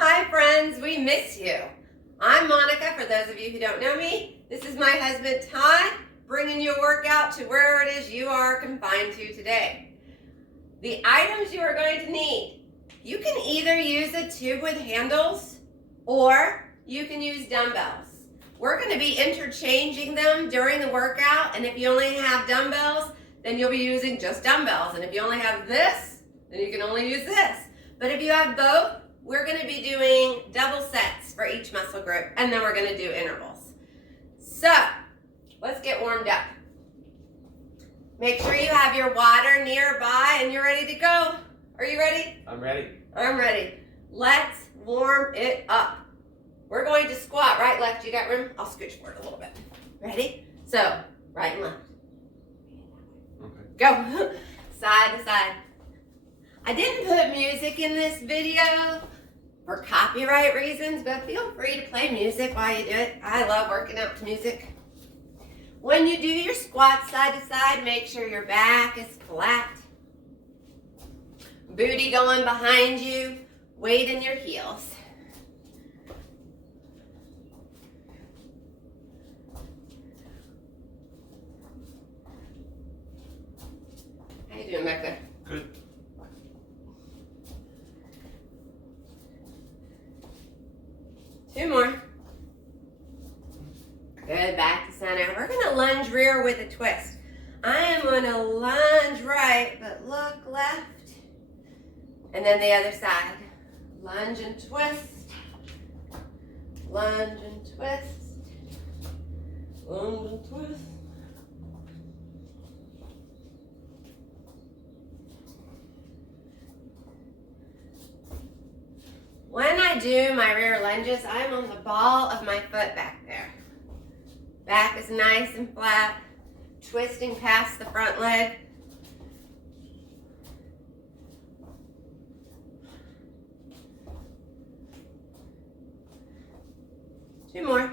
Hi friends, we miss you. I'm Monica, for those of you who don't know me. This is my husband Todd, bringing you a workout to where it is you are confined to today. The items you are going to need. You can either use a tube with handles or you can use dumbbells. We're going to be interchanging them during the workout, and if you only have dumbbells, then you'll be using just dumbbells. And if you only have this, then you can only use this. But if you have both, we're going to be doing double sets for each muscle group, and then we're going to do intervals. So, let's get warmed up. Make sure you have your water nearby and you're ready to go. Are you ready? I'm ready. I'm ready. Let's warm it up. We're going to squat right, left. You got room? I'll scooch forward a little bit. Ready? So, right and left. Okay. Go. Side to side. I didn't put music in this video for copyright reasons, but feel free to play music while you do it. I love working out to music. When you do your squats side to side, make sure your back is flat. Booty going behind you, weight in your heels. How you doing back there? Good. Two more. Good, back to center. We're gonna lunge rear with a twist. I am gonna lunge right, but look left. And then the other side. Lunge and twist. Lunge and twist. Lunge and twist. When I do my rear lunges, I'm on the ball of my foot back there. Back is nice and flat, twisting past the front leg. Two more.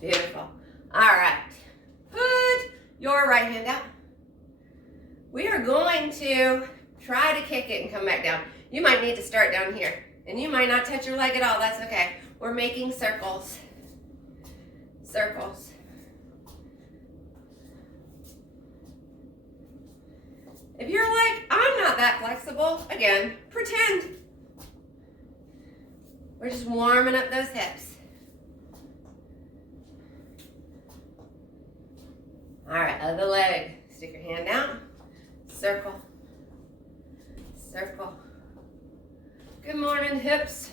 Beautiful. All right. Put your right hand out. We are going to try to kick it and come back down. You might need to start down here. And you might not touch your leg at all. That's okay. We're making circles. Circles. If you're like, I'm not that flexible, again, pretend. We're just warming up those hips. All right, other leg. Stick your hand out. Circle. Circle. Good morning, hips.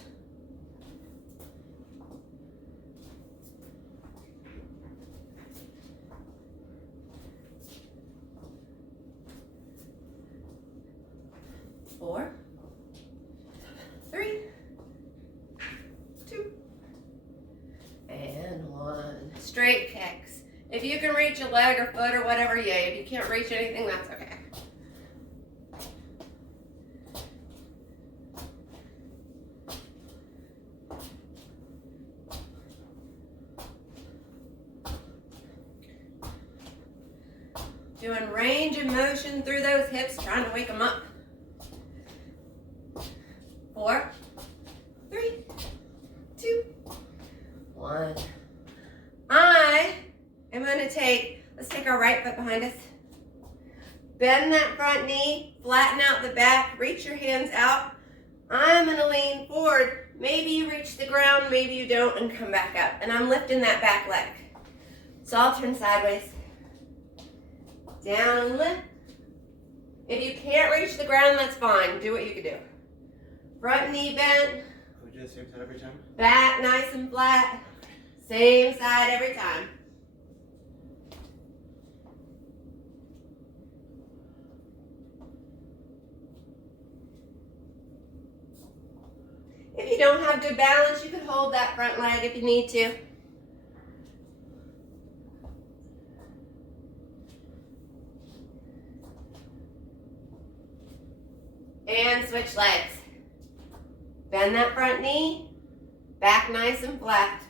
Four, three, two, and one. Straight kicks. If you can reach a leg or foot or whatever, yay. If you can't reach anything, that's okay. Doing range of motion through those hips, trying to wake them up. Four, three, two, one. I am going to let's take our right foot behind us. Bend that front knee, flatten out the back, reach your hands out. I'm going to lean forward. Maybe you reach the ground, maybe you don't, and come back up. And I'm lifting that back leg. So I'll turn sideways. Down and lift. If you can't reach the ground, that's fine. Do what you can do. Front knee bent. Can we do the same side every time? Back nice and flat. Same side every time. If you don't have good balance, you can hold that front leg if you need to. And switch legs. Bend that front knee, back nice and flat.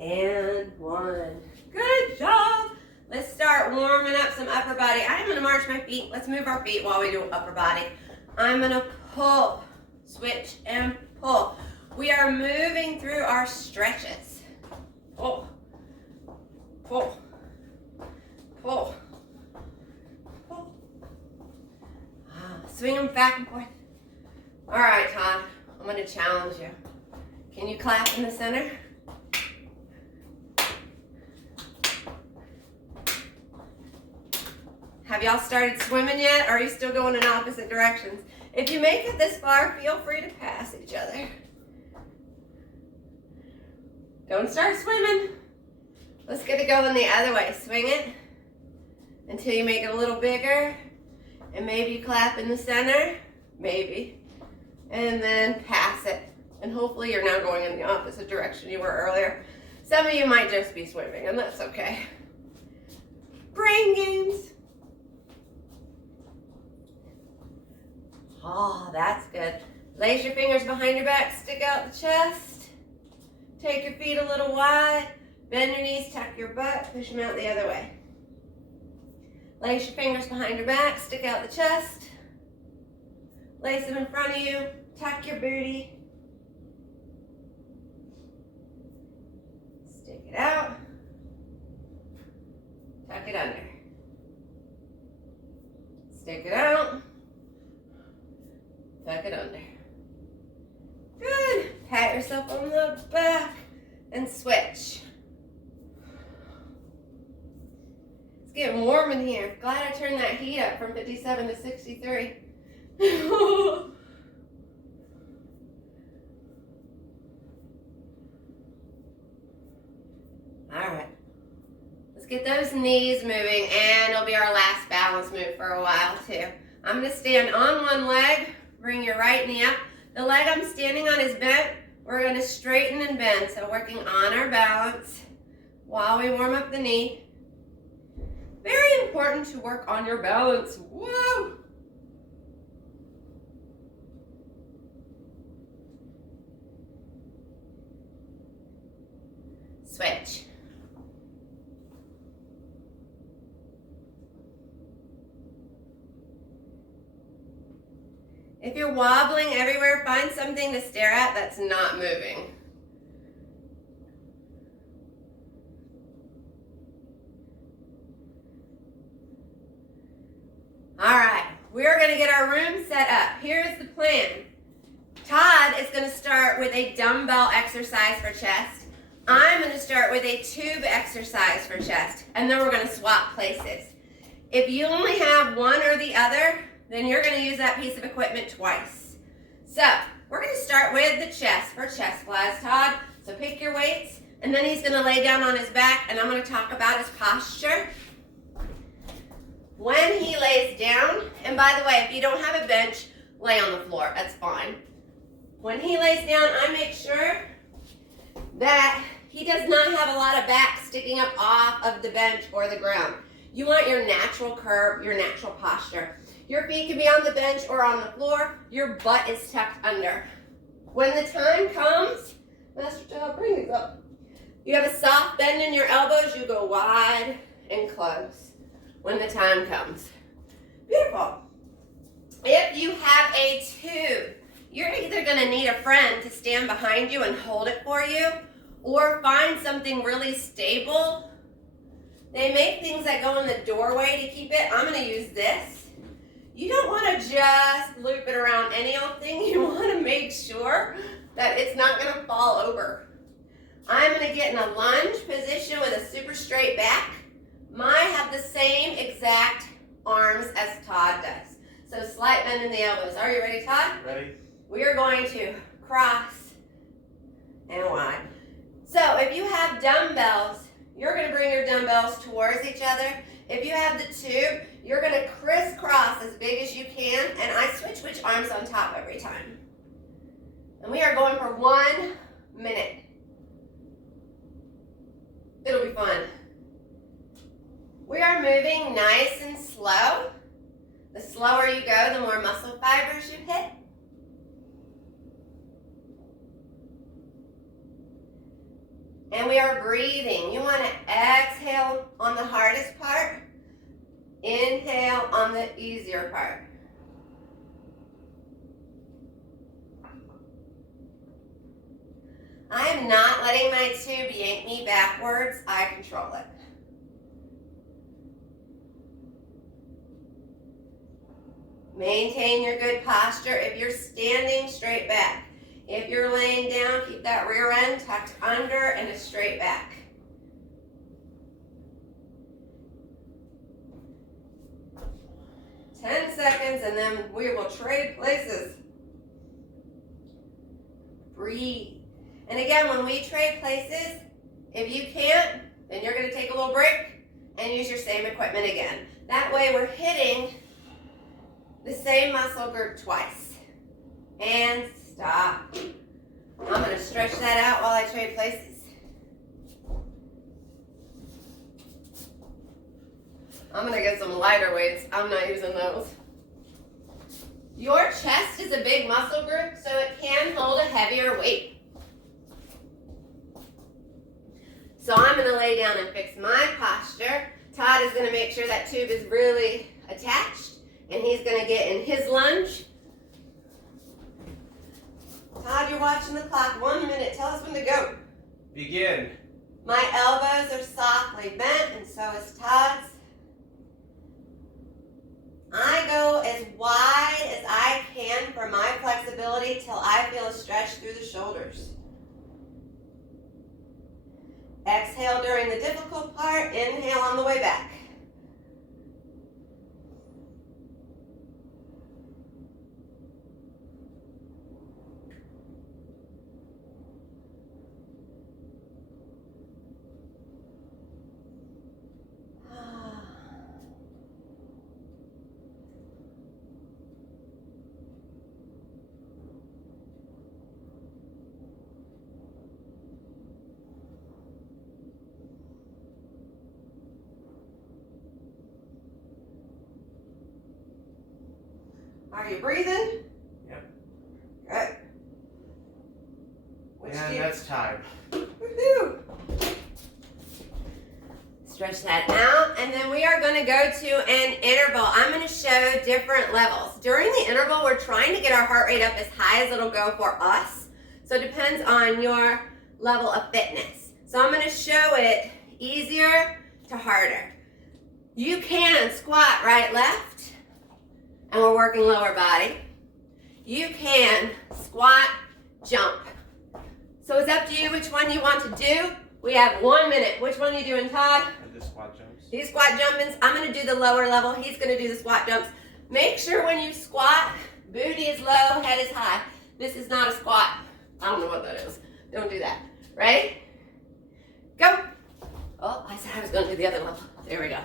And 1. Good job. Let's start warming up some upper body. I'm going to march my feet. Let's move our feet while we do upper body. I'm going to pull, switch, and pull. We are moving through our stretches. Pull, pull, pull, pull. Swing them back and forth. All right, Todd, I'm going to challenge you. Can you clap in the center? Have y'all started swimming yet, or are you still going in opposite directions? If you make it this far, feel free to pass each other. Don't start swimming. Let's get it going the other way. Swing it until you make it a little bigger. And maybe you clap in the center. Maybe. And then pass it. And hopefully you're now going in the opposite direction you were earlier. Some of you might just be swimming, and that's okay. Brain games. Oh, that's good. Place your fingers behind your back, stick out the chest. Take your feet a little wide. Bend your knees, tuck your butt, push them out the other way. Place your fingers behind your back, stick out the chest. Lace them in front of you, tuck your booty. Stick it out. Tuck it under. Stick it out. Tuck it under. Good. Pat yourself on the back and switch. It's getting warm in here. Glad I turned that heat up from 57 to 63. All right. Let's get those knees moving, and it'll be our last balance move for a while too. I'm going to stand on one leg. Bring your right knee up. The leg I'm standing on is bent. We're going to straighten and bend. So working on our balance while we warm up the knee. Very important to work on your balance. Woo! Switch. If you're wobbling everywhere, find something to stare at that's not moving. All right, we're going to get our room set up. Here's the plan. Todd is going to start with a dumbbell exercise for chest. I'm going to start with a tube exercise for chest, and then we're going to swap places. If you only have one or the other, then you're going to use that piece of equipment twice. So we're going to start with the chest for chest flies, Todd. So pick your weights, and then he's going to lay down on his back, and I'm going to talk about his posture. When he lays down, and by the way, if you don't have a bench, lay on the floor. That's fine. When he lays down, I make sure that he does not have a lot of back sticking up off of the bench or the ground. You want your natural curve, your natural posture. Your feet can be on the bench or on the floor. Your butt is tucked under. When the time comes, Master Todd, bring these up. You have a soft bend in your elbows. You go wide and close when the time comes. Beautiful. If you have a tube, you're either going to need a friend to stand behind you and hold it for you, or find something really stable. They make things that go in the doorway to keep it. I'm going to use this. You don't want to just loop it around any old thing. You want to make sure that it's not going to fall over. I'm going to get in a lunge position with a super straight back. Mine have the same exact arms as Todd does. So slight bend in the elbows. Are you ready, Todd? Ready. We are going to cross and wide. So if you have dumbbells, you're going to bring your dumbbells towards each other. If you have the tube, you're going to crisscross as big as you can, and I switch which arm's on top every time. And we are going for 1 minute. It'll be fun. We are moving nice and slow. The slower you go, the more muscle fibers you hit. And we are breathing. You want to exhale on the hardest part. Inhale on the easier part. I am not letting my tube yank me backwards. I control it. Maintain your good posture. If you're standing, straight back. If you're laying down, keep that rear end tucked under and a straight back. Ten seconds and then we will trade places. Breathe. And again, when we trade places, if you can't, then you're going to take a little break and use your same equipment again. That way we're hitting the same muscle group twice. And stop. I'm going to stretch that out while I trade places. I'm going to get some lighter weights. I'm not using those. Your chest is a big muscle group, so it can hold a heavier weight. So I'm going to lay down and fix my posture. Todd is going to make sure that tube is really attached, and he's going to get in his lunge. Todd, you're watching the clock. 1 minute. Tell us when to go. Begin. My elbows are softly bent, and so is Todd's. I go as wide as I can for my flexibility till I feel a stretch through the shoulders. Exhale during the difficult part. Inhale on the way back. Are you breathing? Yep. Good. And that's time. Woohoo! Stretch that out, and then we are going to go to an interval. I'm going to show different levels. During the interval, we're trying to get our heart rate up as high as it'll go for us. So it depends on your level of fitness. So I'm going to show it easier to harder. You can squat right, left, and we're working lower body. You can squat, jump. So it's up to you which one you want to do. We have 1 minute. Which one are you doing, Todd? The squat jumps. These squat jumpings. I'm going to do the lower level. He's going to do the squat jumps. Make sure when you squat, booty is low, head is high. This is not a squat. I don't know what that is. Don't do that. Ready? Go. Oh, I said I was going to do the other level. There we go.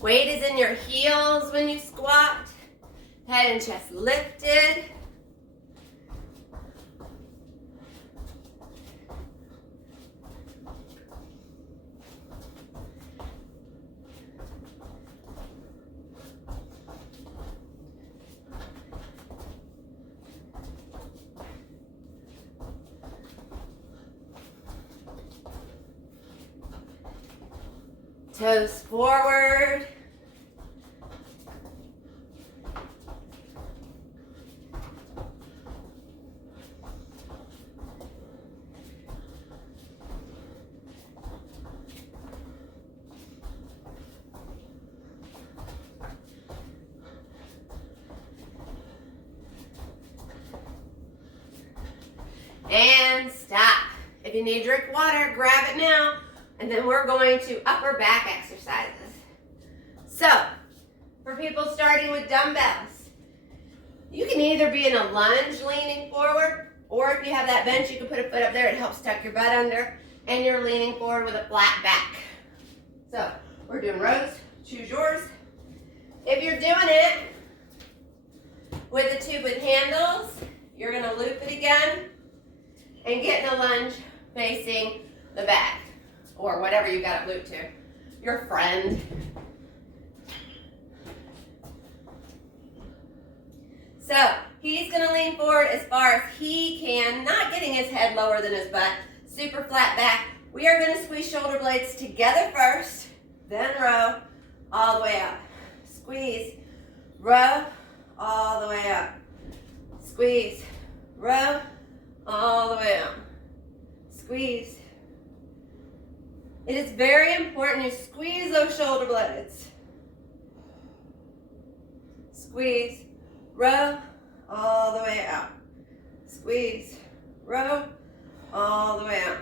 Weight is in your heels when you squat. Head and chest lifted. Toes forward. And stop. If you need to drink water, grab it now. And then we're going to upper back exercises. So, for people starting with dumbbells, you can either be in a lunge leaning forward, or if you have that bench, you can put a foot up there. It helps tuck your butt under, and you're leaning forward with a flat back. So, we're doing rows. Choose yours. If you're doing it with a tube with handles, you're going to loop it again and get in a lunge facing the back, or whatever you got it looped to. Your friend. So he's gonna lean forward as far as he can, not getting his head lower than his butt, super flat back. We are gonna squeeze shoulder blades together first, then row all the way up. Squeeze, row, all the way up. Squeeze, row, all the way up. Squeeze. It is very important you squeeze those shoulder blades. Squeeze, row, all the way out. Squeeze, row, all the way out.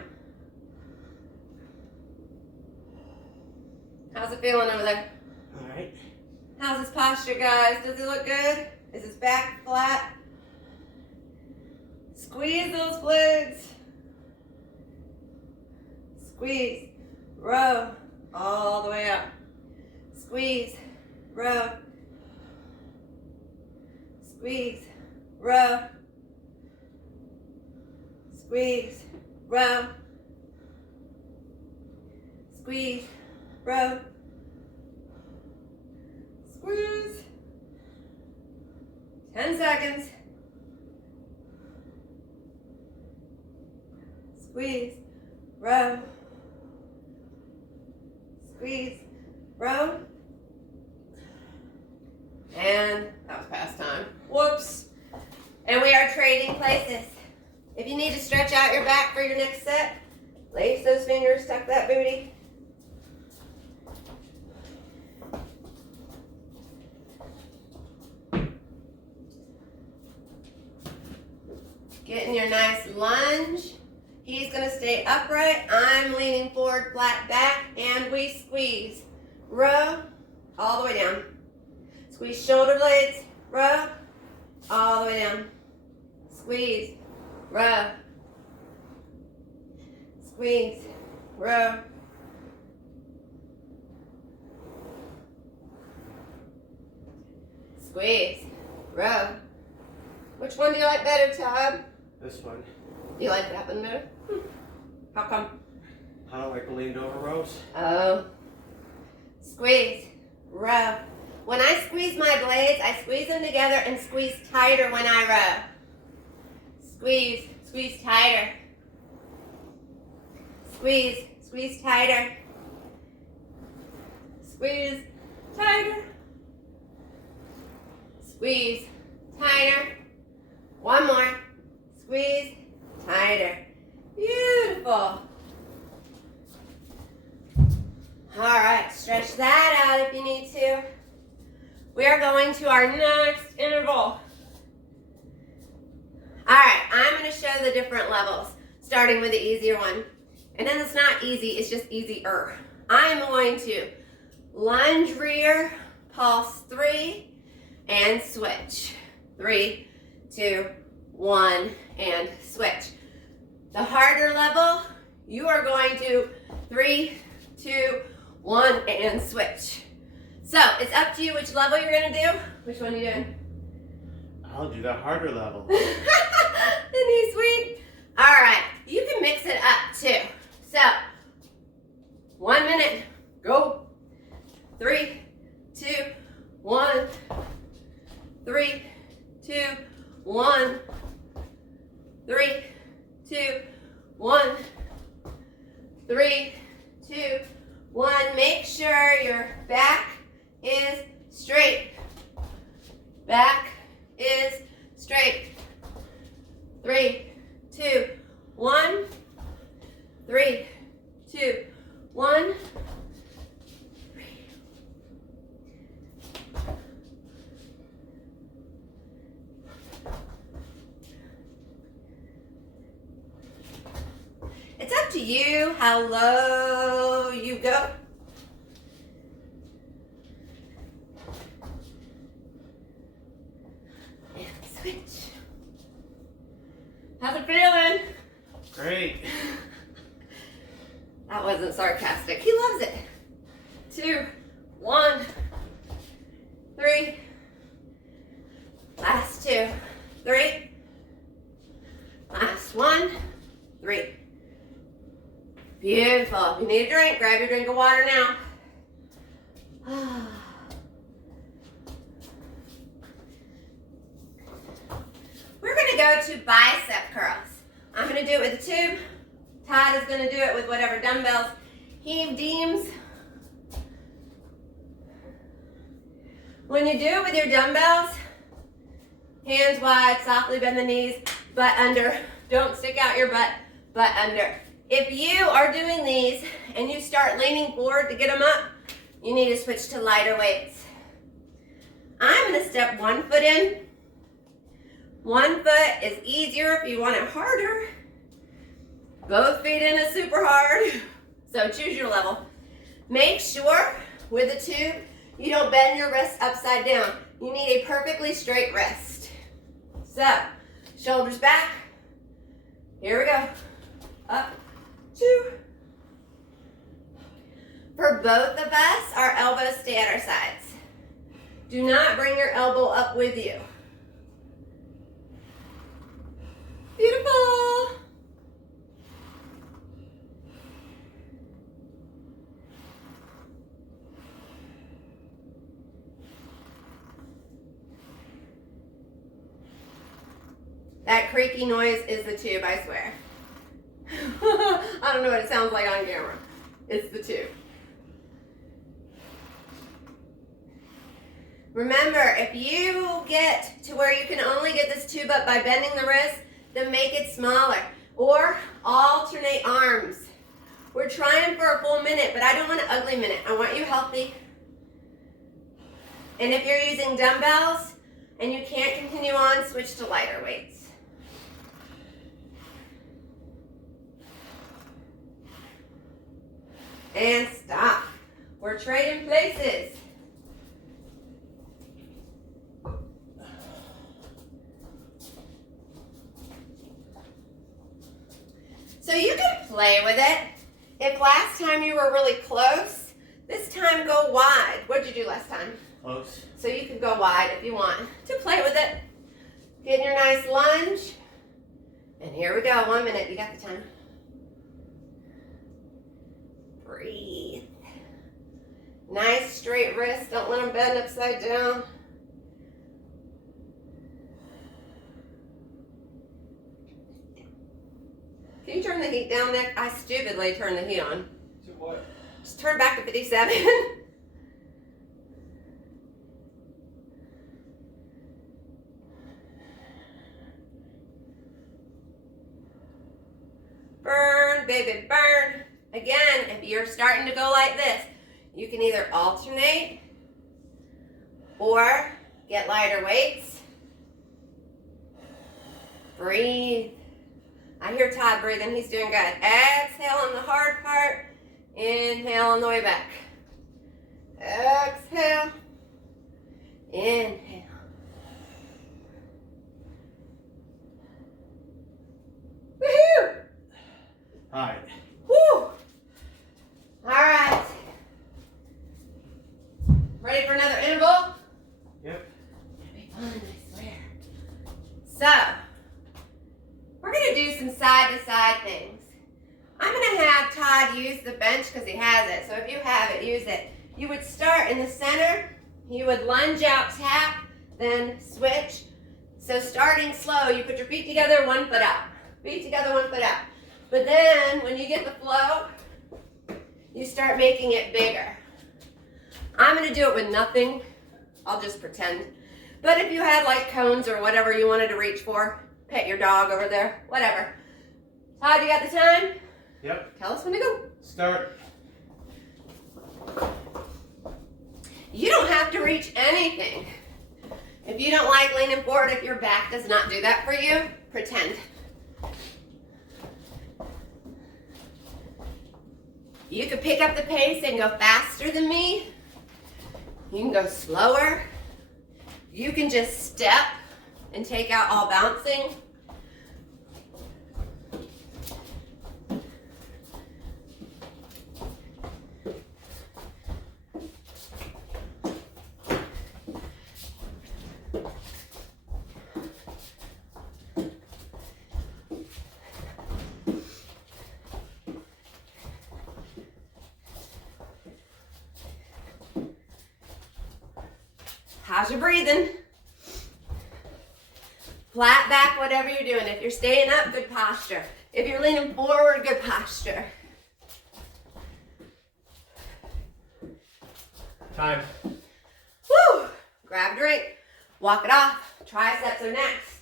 How's it feeling over there? All right. How's his posture, guys? Does it look good? Is his back flat? Squeeze those blades. Squeeze, row, all the way up. Squeeze, row. Squeeze, row. Squeeze, row. Squeeze, row. Squeeze. 10 seconds. Squeeze, row. Squeeze, row. And that was past time. Whoops. And we are trading places. If you need to stretch out your back for your next set, lace those fingers, tuck that booty. Getting your nice lunge. He's gonna stay upright. I'm leaning forward, flat back, and we squeeze. Row, all the way down. Squeeze shoulder blades, row, all the way down. Squeeze, row. Squeeze, row. Squeeze, row. Which one do you like better, Todd? This one. You like that one better? How come? I don't like the leaned over rows. Oh. Squeeze, row. When I squeeze my blades, I squeeze them together and squeeze tighter when I row. Squeeze, squeeze tighter. Squeeze, squeeze tighter. Squeeze, tighter. Squeeze, tighter. One more. Squeeze, tighter. Beautiful. All right, stretch that out if you need to. We are going to our next interval. All right, I'm going to show the different levels, starting with the easier one. And then it's not easy, it's just easier. I'm going to lunge rear, pulse 3, and switch. 3, 2, 1, and switch. The harder level, you are going to 3, 2, 1, and switch. So it's up to you which level you're gonna do. Which one are you doing? I'll do the harder level. Isn't he sweet? All right, you can mix it up too. So 1 minute, go. 3, 2, 1. 3, 2, 1. 3, 2, 1. 3, 2, 1. Make sure your back is straight. Back is straight. 3, 2, 1. 3, 2, 1. 3. It's up to you how low you go. And switch. How's it feeling? Great. That wasn't sarcastic. He loves it. 2, 1, 3. Last 2, 3. Last 1, 3. Beautiful. If you need a drink, grab your drink of water now. gonna go to bicep curls. I'm gonna do it with a tube. Todd is gonna do it with whatever dumbbells he deems. When you do it with your dumbbells, hands wide, softly bend the knees, butt under. Don't stick out your butt, butt under. If you are doing these and you start leaning forward to get them up, you need to switch to lighter weights. I'm gonna step one foot in. One foot is easier if you want it harder. Both feet in is super hard, so choose your level. Make sure with a tube you don't bend your wrist upside down. You need a perfectly straight wrist. So, shoulders back. Here we go. Up, 2. For both of us, our elbows stay at our sides. Do not bring your elbow up with you. Beautiful. That creaky noise is the tube, I swear. I don't know what it sounds like on camera. It's the tube. Remember, if you get to where you can only get this tube up by bending the wrist, then make it smaller. Or alternate arms. We're trying for a full minute, but I don't want an ugly minute. I want you healthy. And if you're using dumbbells and you can't continue on, switch to lighter weights. And stop. We're trading places. So you can play with it. If last time you were really close, this time go wide. What did you do last time? Close. So you can go wide if you want to play with it. Get in your nice lunge. And here we go. 1 minute. You got the time. Breathe. Nice straight wrist. Don't let them bend upside down. Can you turn the heat down, Nick? I stupidly turned the heat on. To what? Just turn back to 57. Burn, baby, burn. Again, if you're starting to go like this, you can either alternate or get lighter weights. Breathe. I hear Todd breathing. He's doing good. Exhale on the hard part. Inhale on the way back. Exhale. Inhale. Woohoo! All right. Woo! All right. Ready for another interval? Yep. It'll be fun, I swear. So, we're going to do some side-to-side things. I'm going to have Todd use the bench because he has it. So if you have it, use it. You would start in the center. You would lunge out, tap, then switch. So starting slow, you put your feet together, 1 foot out. Feet together, 1 foot out. But then, when you get the flow, you start making it bigger. I'm going to do it with nothing. I'll just pretend. But if you had like cones or whatever you wanted to reach for, pet your dog over there, whatever. Todd, you got the time? Yep. Tell us when to go. Start. You don't have to reach anything. If you don't like leaning forward, if your back does not do that for you, pretend. You can pick up the pace and go faster than me. You can go slower. You can just step and take out all bouncing. How's your breathing? Flat back, whatever you're doing. If you're staying up, good posture. If you're leaning forward, good posture. Time. Woo! Grab a drink. Walk it off. Triceps are next.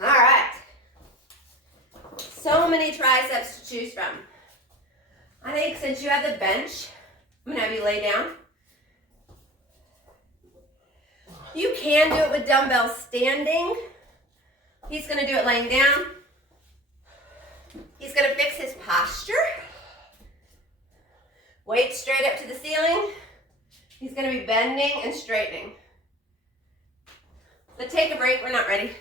All right. So many triceps to choose from. I think since you have the bench, I'm going to have you lay down. You can do it with dumbbells standing. He's going to do it laying down. He's going to fix his posture. Weight straight up to the ceiling. He's going to be bending and straightening. So take a break. We're not ready.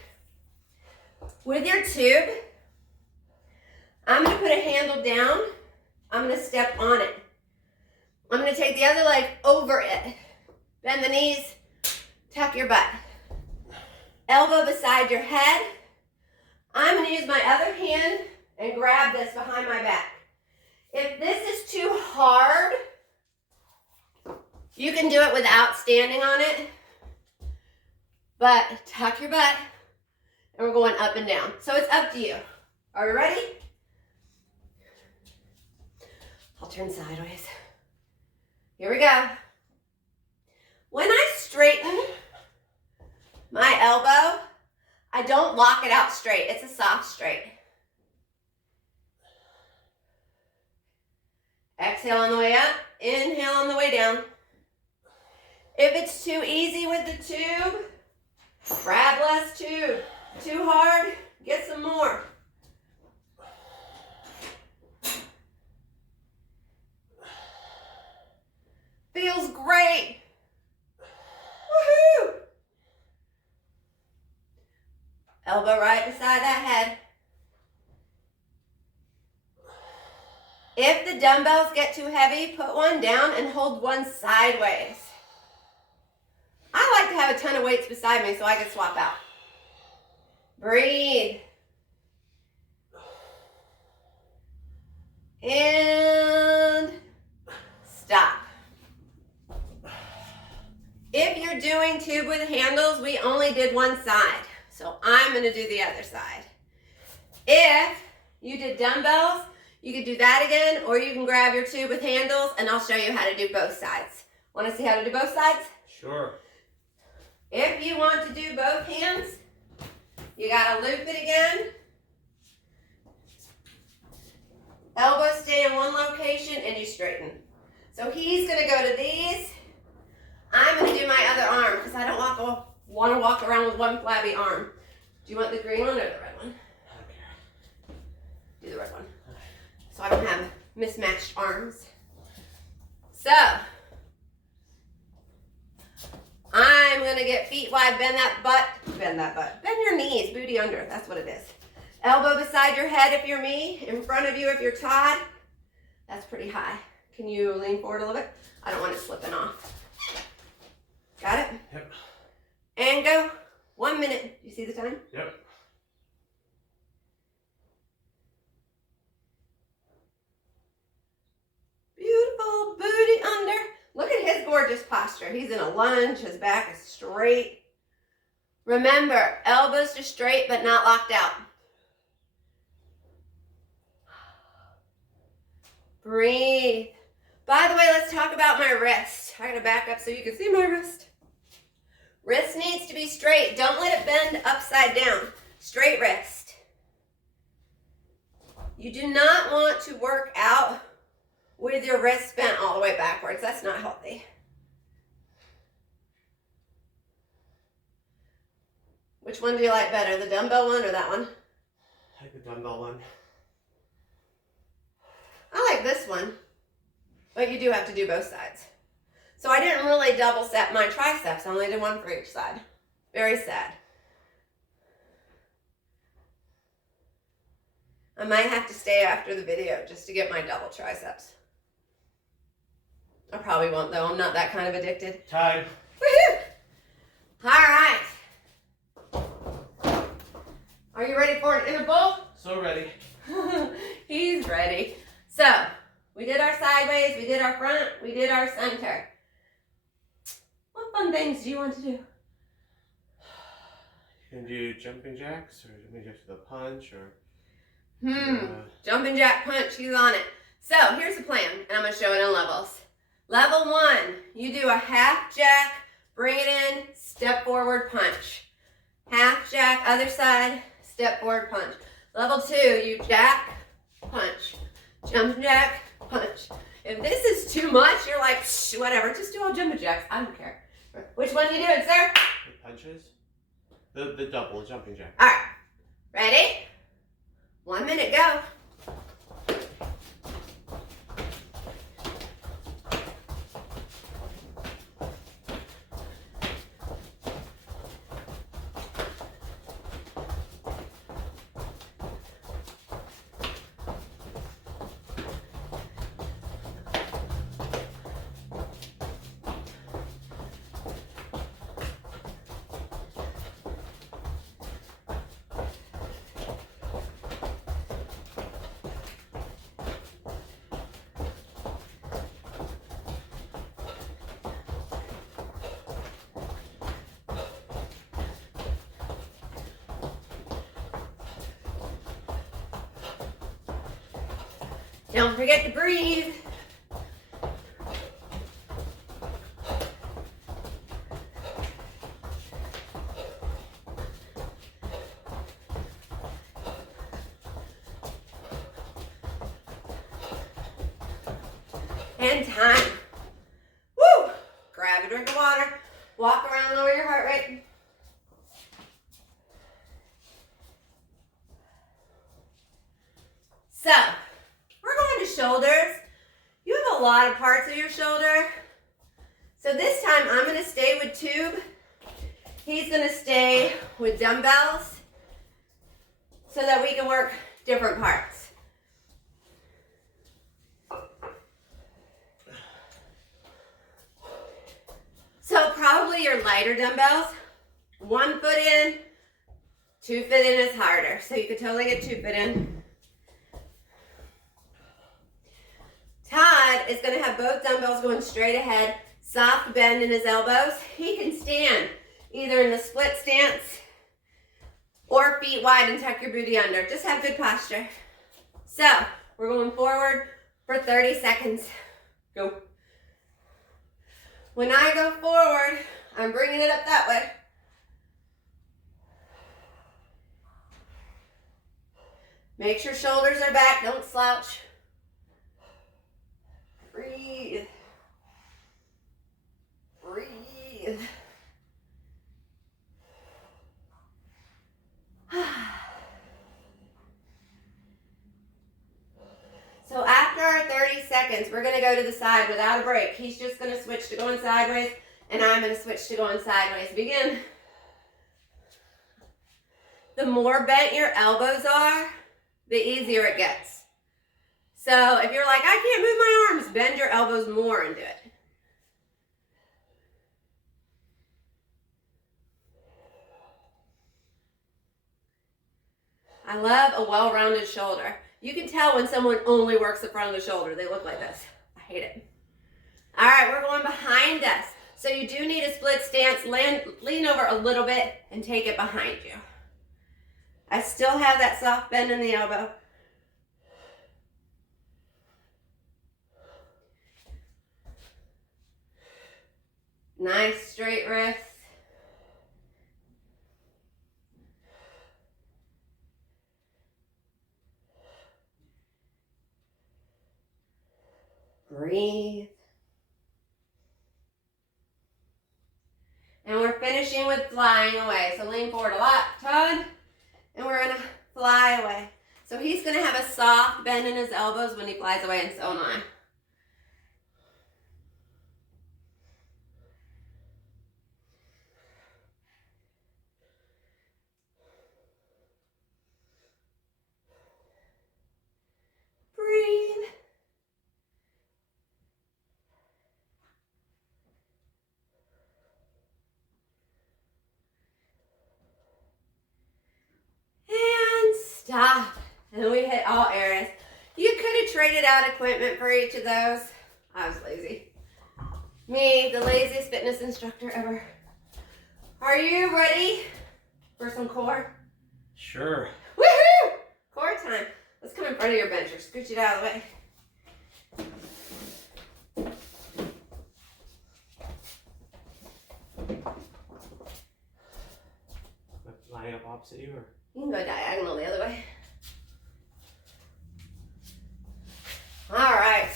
With your tube, I'm going to put a handle down. I'm going to step on it. I'm going to take the other leg over it. Bend the knees. Tuck your butt. Elbow beside your head. I'm going to use my other hand and grab this behind my back. If this is too hard, you can do it without standing on it. But tuck your butt, and we're going up and down. So it's up to you. Are we ready? I'll turn sideways. Here we go. When I straighten my elbow, I don't lock it out straight. It's a soft straight. Exhale on the way up. Inhale on the way down. If it's too easy with the tube, grab less tube. Too hard, get some more. Feels great. Woohoo! Elbow right beside that head. If the dumbbells get too heavy, put one down and hold one sideways. I like to have a ton of weights beside me so I can swap out. Breathe. And stop. If you're doing tube with handles, we only did one side. So I'm going to do the other side. If you did dumbbells, you could do that again, or you can grab your tube with handles and I'll show you how to do both sides. Want to see how to do both sides? Sure. If you want to do both hands, you got to loop it again. Elbows stay in one location and you straighten. So he's going to go to these. I'm going to do my other arm because I don't want to walk around with one flabby arm. Do you want the green one or the red one? Do the red one. So I don't have mismatched arms. So I'm going to get feet wide, bend that butt. Bend your knees, booty under, that's what it is. Elbow beside your head if you're me, in front of you if you're Todd. That's pretty high. Can you lean forward a little bit? I don't want it slipping off. Got it? Yep. And go. 1 minute. You see the time? Yep. Beautiful booty under. Look at his gorgeous posture. He's in a lunge. His back is straight. Remember, elbows are straight but not locked out. Breathe. By the way, let's talk about my wrist. I gotta back up so you can see my wrist. Wrist needs to be straight. Don't let it bend upside down. Straight wrist. You do not want to work out with your wrist bent all the way backwards. That's not healthy. Which one do you like better, the dumbbell one or that one? I like the dumbbell one. I like this one, but you do have to do both sides. So I didn't really double set my triceps. I only did one for each side. Very sad. I might have to stay after the video just to get my double triceps. I probably won't though. I'm not that kind of addicted. Time. Woohoo! All right. Are you ready for an interval? So ready. He's ready. So, we did our sideways, we did our front, we did our center. fun things do you want to do? You can do jumping jacks or jumping jacks with a punch or... Jumping jack punch, he's on it. So here's the plan, and I'm going to show it in levels. Level 1, you do a half jack, bring it in, step forward, punch. Half jack, other side, step forward, punch. Level 2, you jack, punch. Jump jack, punch. If this is too much, you're like, whatever, just do all jumping jacks. I don't care. Which one are you doing, sir? The punches? The double jumping jack. All right, ready? 1 minute, go. Don't forget to breathe. And time. Woo! Grab a drink of water. Walk around, lower your heart rate. So, we're going to shoulders. You have a lot of parts of your shoulder. So this time I'm going to stay with tube. He's going to stay with dumbbells so that we can work different parts. So probably your lighter dumbbells, 1 foot in, 2 foot in is harder. So you could totally get 2 foot in. Todd is going to have both dumbbells going straight ahead, soft bend in his elbows. He can stand either in the split stance or feet wide and tuck your booty under. Just have good posture. So we're going forward for 30 seconds. Go. When I go forward, I'm bringing it up that way. Make sure shoulders are back, don't slouch. Breathe. Breathe. So after our 30 seconds, we're going to go to the side without a break. He's just going to switch to going sideways, and I'm going to switch to going sideways. Begin. The more bent your elbows are, the easier it gets. So if you're like, I can't move my arms, bend your elbows more and do it. I love a well-rounded shoulder. You can tell when someone only works the front of the shoulder. They look like this. I hate it. All right, we're going behind us. So you do need a split stance. Lean over a little bit and take it behind you. I still have that soft bend in the elbow. Nice straight wrist. Breathe. And we're finishing with flying away. So lean forward a lot, Todd. And we're going to fly away. So he's going to have a soft bend in his elbows when he flies away, and so am I. Breathe. And stop. And we hit all areas. You could have traded out equipment for each of those. I was lazy. Me, the laziest fitness instructor ever. Are you ready for some core? Sure. Woohoo! Core time. Let's come in front of your bench or scooch it out of the way. Line up opposite you, or? You can go diagonal the other way. All right.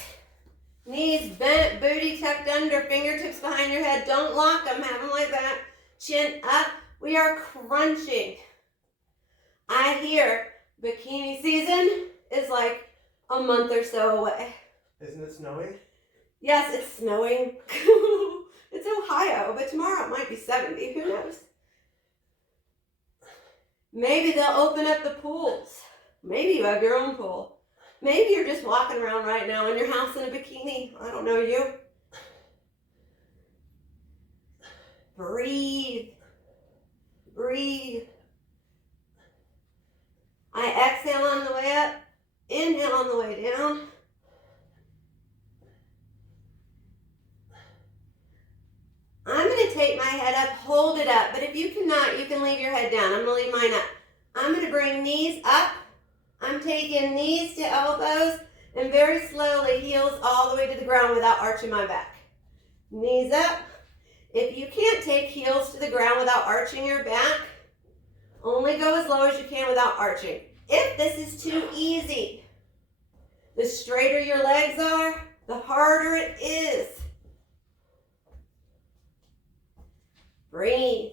Knees bent, booty tucked under, fingertips behind your head. Don't lock them, have them like that. Chin up. We are crunching. I hear bikini season is like a month or so away. Isn't it snowing? Yes, it's snowing. It's Ohio, but tomorrow it might be 70. Who knows? Maybe they'll open up the pools. Maybe you have your own pool. Maybe you're just walking around right now in your house in a bikini. I don't know you. Breathe. Breathe. I exhale on the way up. Inhale on the way down. I'm going to take my head up, hold it up, but if you cannot, you can leave your head down. I'm going to leave mine up. I'm going to bring knees up. I'm taking knees to elbows and very slowly heels all the way to the ground without arching my back. Knees up. If you can't take heels to the ground without arching your back, only go as low as you can without arching. If this is too easy, the straighter your legs are, the harder it is. Breathe.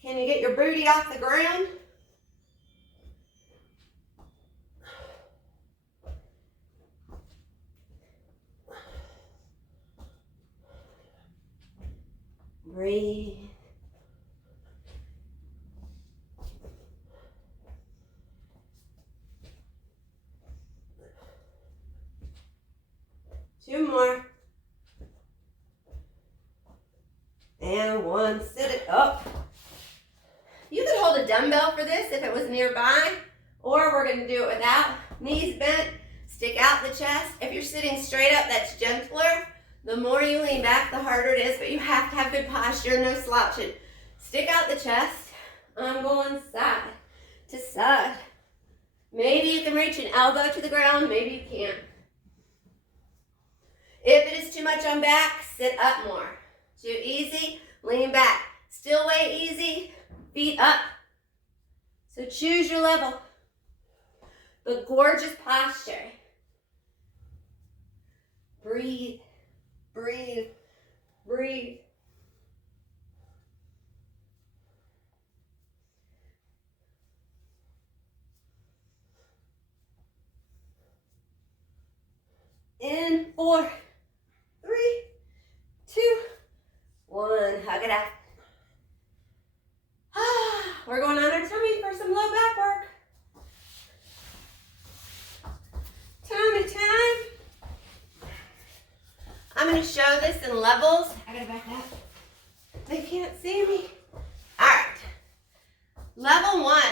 Can you get your booty off the ground? Breathe. Two more. And one. Sit it up. You could hold a dumbbell for this if it was nearby, or we're going to do it without. Knees bent, stick out the chest. If you're sitting straight up, that's gentler. The more you lean back, the harder it is, but you have to have good posture, no slouching. Stick out the chest. I'm going side to side. Maybe you can reach an elbow to the ground, maybe you can't. If it is too much on back, sit up more. Too easy, lean back. Still way easy, feet up. So choose your level. The gorgeous posture. Breathe, breathe, breathe. In 4, 3, 2, 1. Hug it out. We're going on our tummy for some low back work. Tummy time. I'm going to show this in levels. I got to back up. They can't see me. All right. Level 1.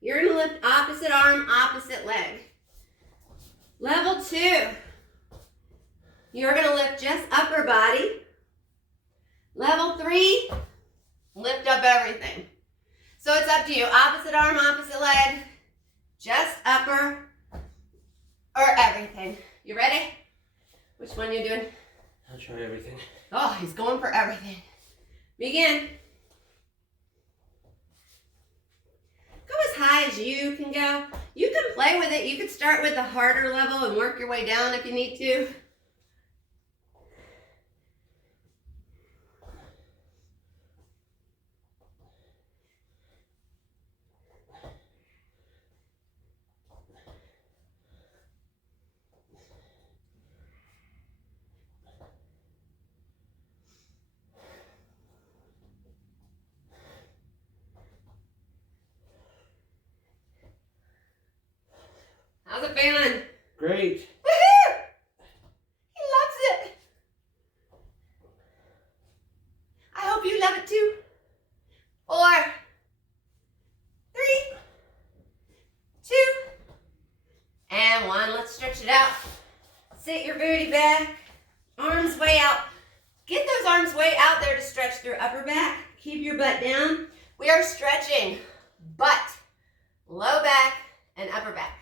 You're going to lift opposite arm, opposite leg. Level 2. You're going to lift just upper body. Level 3. Lift up everything. So it's up to you. Opposite arm, opposite leg. Just upper or everything. You ready? Which one you doing? I'll try everything. Oh, he's going for everything. Begin. Go as high as you can go. You can play with it. You could start with the harder level and work your way down if you need to. How's it feeling? Great. Woohoo! He loves it. I hope you love it too. 4, 3, 2, and 1. Let's stretch it out. Sit your booty back, arms way out. Get those arms way out there to stretch through upper back. Keep your butt down. We are stretching butt, low back, and upper back.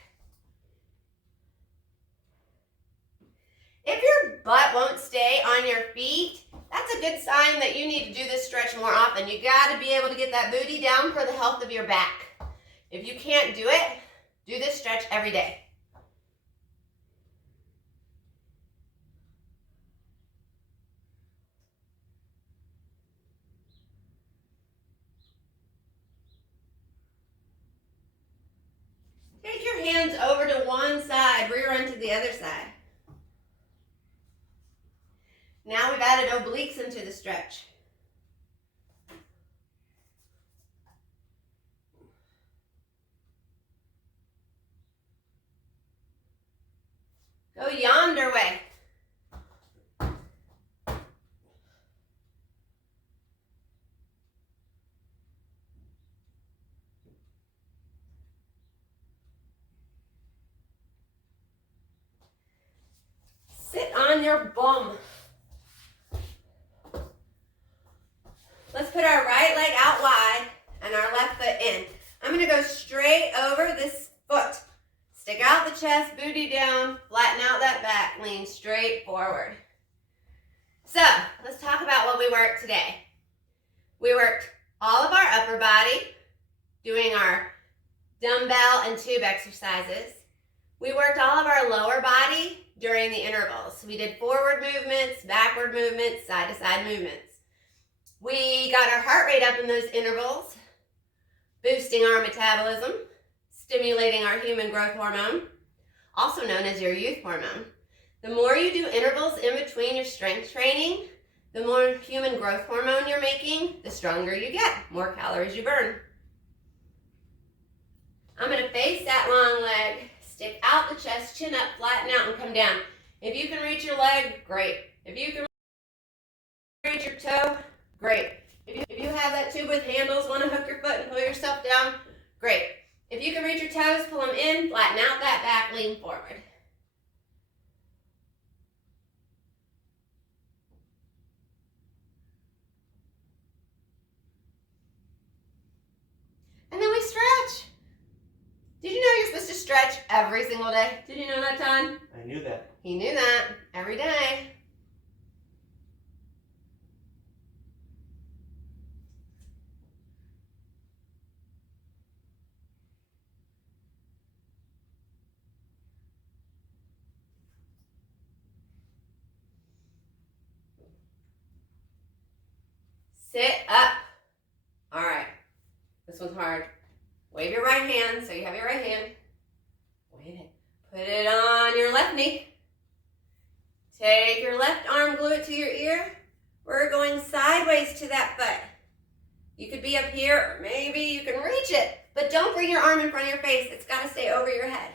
If your butt won't stay on your feet, that's a good sign that you need to do this stretch more often. You got to be able to get that booty down for the health of your back. If you can't do it, do this stretch every day. Take your hands over to one side, rear end to the other side. Now we've added obliques into the stretch. Go yonder way. Sit on your bum. Let's put our right leg out wide and our left foot in. I'm going to go straight over this foot. Stick out the chest, booty down, flatten out that back, lean straight forward. So, let's talk about what we worked today. We worked all of our upper body, doing our dumbbell and tube exercises. We worked all of our lower body during the intervals. We did forward movements, backward movements, side-to-side movements. We got our heart rate up in those intervals, boosting our metabolism, stimulating our human growth hormone, also known as your youth hormone. The more you do intervals in between your strength training, the more human growth hormone you're making, the stronger you get, more calories you burn. I'm going to face that long leg, stick out the chest, chin up, flatten out, and come down. If you can reach your leg, great. If you can reach your toe, great. If you have that tube with handles, want to hook your foot and pull yourself down, great. If you can reach your toes, pull them in, flatten out that back, lean forward. And then we stretch. Did you know you're supposed to stretch every single day? Did you know that, Todd? I knew that. He knew that. Every day. Sit up. All right. This one's hard. Wave your right hand so you have your right hand. Wave it. Put it on your left knee. Take your left arm, glue it to your ear. We're going sideways to that foot. You could be up here, or maybe you can reach it, but don't bring your arm in front of your face. It's got to stay over your head.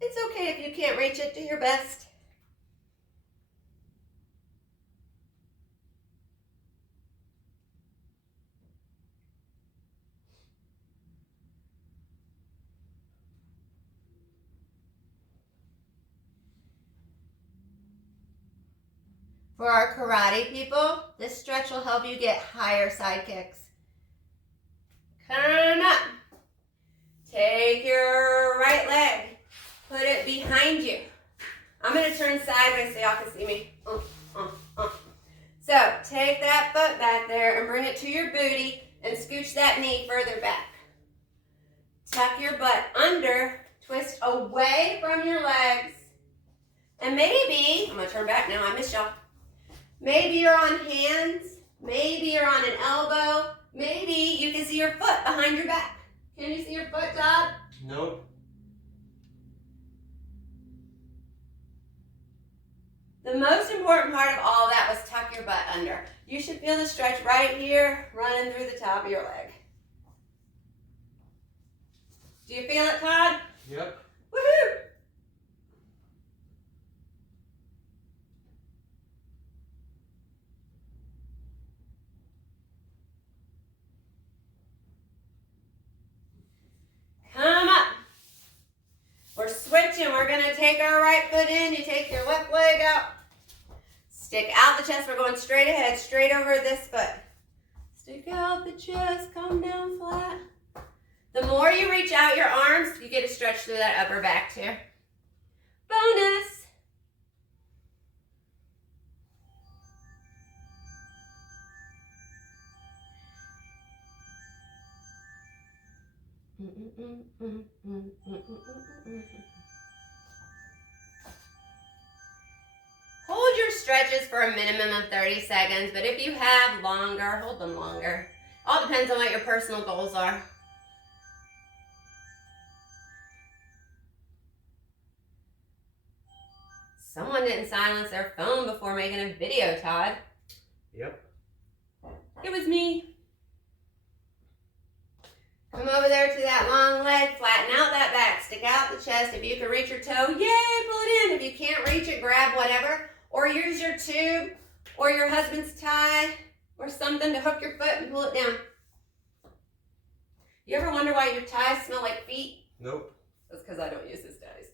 It's okay if you can't reach it. Do your best. For our karate people, this stretch will help you get higher side kicks. Come up. Take your right leg. Put it behind you. I'm going to turn sideways so y'all can see me. So take that foot back there and bring it to your booty and scooch that knee further back. Tuck your butt under. Twist away from your legs. And maybe, I'm going to turn back now. I missed y'all. Maybe you're on hands, maybe you're on an elbow, maybe you can see your foot behind your back. Can you see your foot, Todd? Nope. The most important part of all that was tuck your butt under. You should feel the stretch right here, running through the top of your leg. Do you feel it, Todd? Yep. Woohoo! Come up. We're switching. We're going gonna take our right foot in. You take your left leg out. Stick out the chest. We're going straight ahead, straight over this foot. Stick out the chest, come down flat. The more you reach out your arms, you get a stretch through that upper back too. Bonus. Hold your stretches for a minimum of 30 seconds, but if you have longer, hold them longer. All depends on what your personal goals are. Someone didn't silence their phone before making a video, Todd. Yep. It was me. Come over there to that long leg, flatten out that back, stick out the chest. If you can reach your toe, yay, pull it in. If you can't reach it, grab whatever. Or use your tube or your husband's tie or something to hook your foot and pull it down. You ever wonder why your ties smell like feet? Nope. That's because I don't use his ties.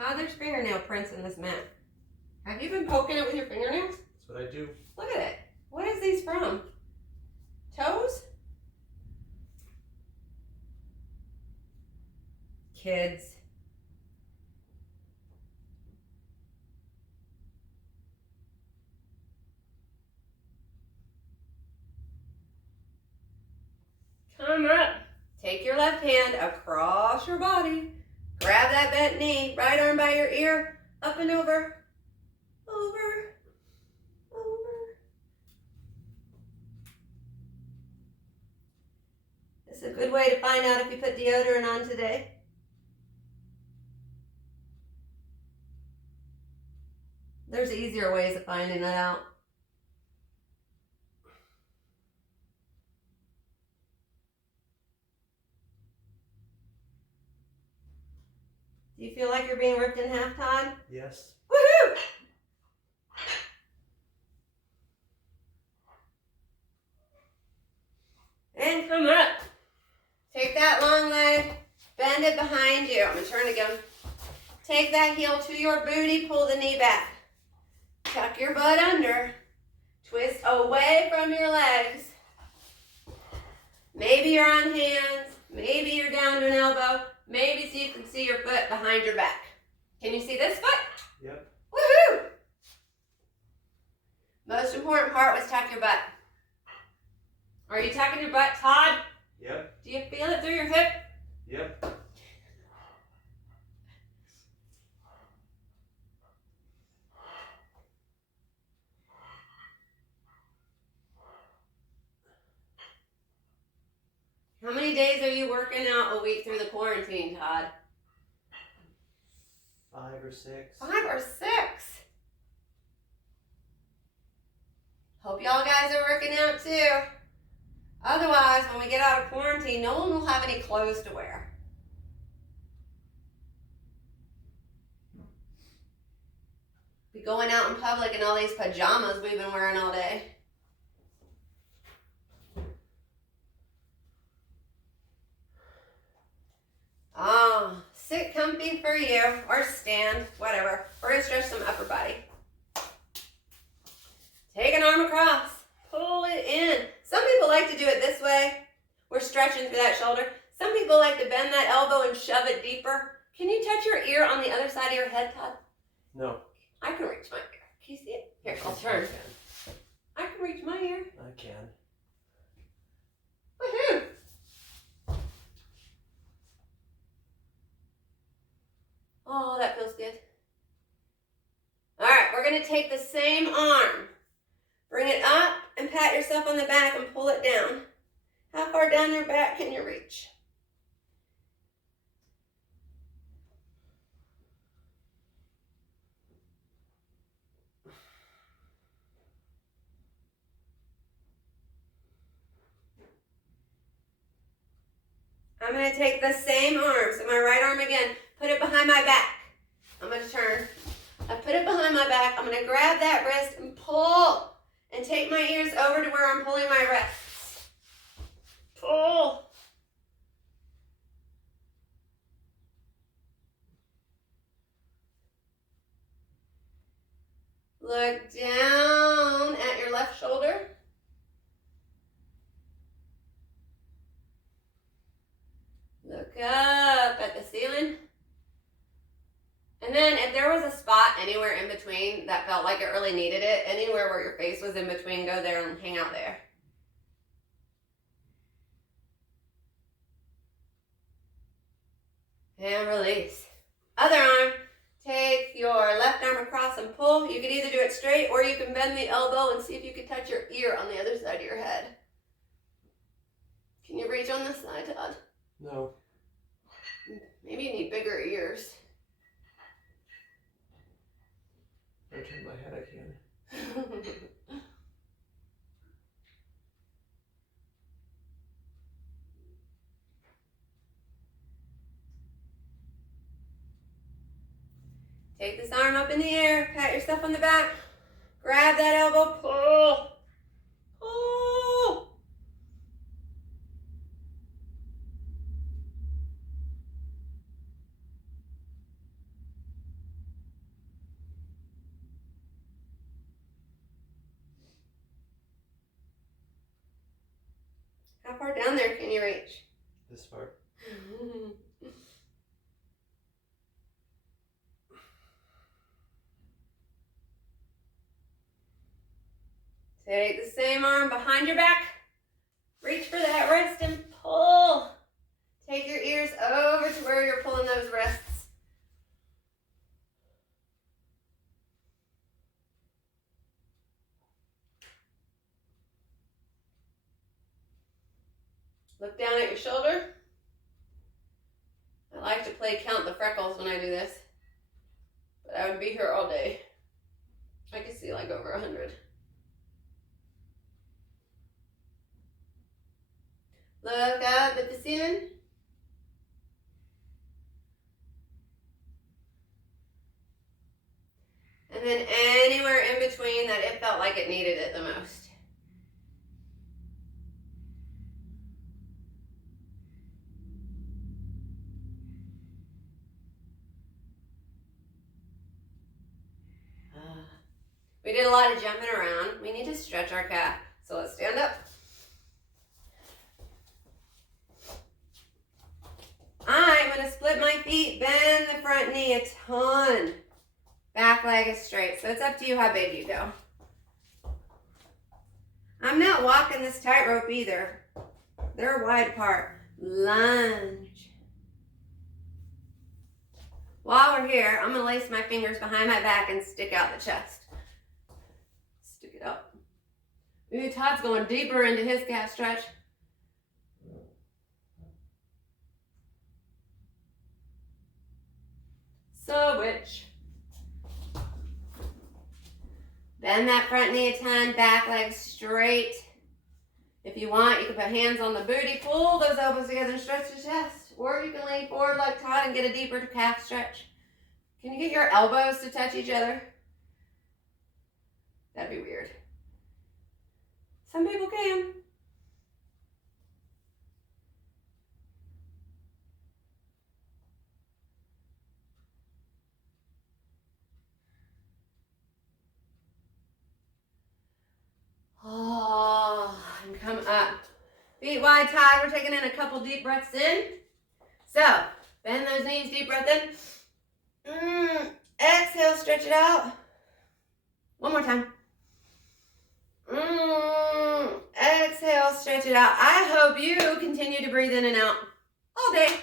Todd, there's fingernail prints in this mat. Have you been poking it with your fingernails? That's what I do. Look at it. What is these from? Toes? Kids. Come up. Take your left hand across your body. Grab that bent knee, right arm by your ear, up and over, over, over. This is a good way to find out if you put deodorant on today. There's easier ways of finding that out. Do you feel like you're being ripped in half, Todd? Yes. Woohoo! And come up. Take that long leg, bend it behind you. I'm going to turn again. Take that heel to your booty, pull the knee back. Tuck your butt under. Twist away from your legs. Maybe you're on hands. Maybe you're down to an elbow. Maybe so you can see your foot behind your back. Can you see this foot? Yep. Woohoo! Most important part was tuck your butt. Are you tucking your butt, Todd? Yep. Do you feel it through your hip? Yep. How many days are you working out a week through the quarantine, Todd? 5 or 6. 5 or 6. Hope y'all guys are working out too. Otherwise, when we get out of quarantine, no one will have any clothes to wear. Be going out in public in all these pajamas we've been wearing all day. Oh, sit comfy for you, or stand, whatever. We're going to stretch some upper body. Take an arm across. Pull it in. Some people like to do it this way. We're stretching through that shoulder. Some people like to bend that elbow and shove it deeper. Can you touch your ear on the other side of your head, Todd? No. I can reach my ear. Can you see it? Here, I'll turn. I can reach my ear. I can. Woohoo! Oh, that feels good. All right, we're going to take the same arm. Bring it up and pat yourself on the back and pull it down. How far down your back can you reach? I'm going to take the same arm, so my right arm again, put it behind my back. I'm going to turn. I put it behind my back. I'm going to grab that wrist and pull and take my ears over to where I'm pulling my wrists. Pull. Look down at your left shoulder. Look up at the ceiling. And then if there was a spot anywhere in between that felt like it really needed it, anywhere where your face was in between, go there and hang out there. And release. Other arm, take your left arm across and pull. You can either do it straight or you can bend the elbow and see if you can touch your ear on the other side of your head. Can you reach on this side, Todd? No. Maybe you need bigger ears. If I turn my head, I can. Take this arm up in the air, pat yourself on the back, grab that elbow, pull, pull. How far down there can you reach? This far. Take the same arm behind your back. Reach for that wrist and pull. Take your ears over to where you're pulling those wrists. Look down at your shoulder. I like to play count the freckles when I do this, but I would be here all day. I could see like over 100. Look up at the ceiling. And then anywhere in between that it felt like it needed it the most. We did a lot of jumping around. We need to stretch our calf. So let's stand up. I'm going to split my feet, bend the front knee a ton. Back leg is straight, so it's up to you how big you go. I'm not walking this tightrope either. They're wide apart. Lunge. While we're here, I'm going to lace my fingers behind my back and stick out the chest. Stick it up. Ooh, Todd's going deeper into his calf stretch. Switch. Bend that front knee a ton, back leg straight. If you want, you can put hands on the booty, pull those elbows together and stretch the chest. Or you can lean forward like Todd and get a deeper calf stretch. Can you get your elbows to touch each other? That'd be weird. Some people can. Oh, and come up. Feet wide, Todd. We're taking in a couple deep breaths in. So, bend those knees, deep breath in. Exhale, stretch it out. One more time. Exhale, stretch it out. I hope you continue to breathe in and out all day.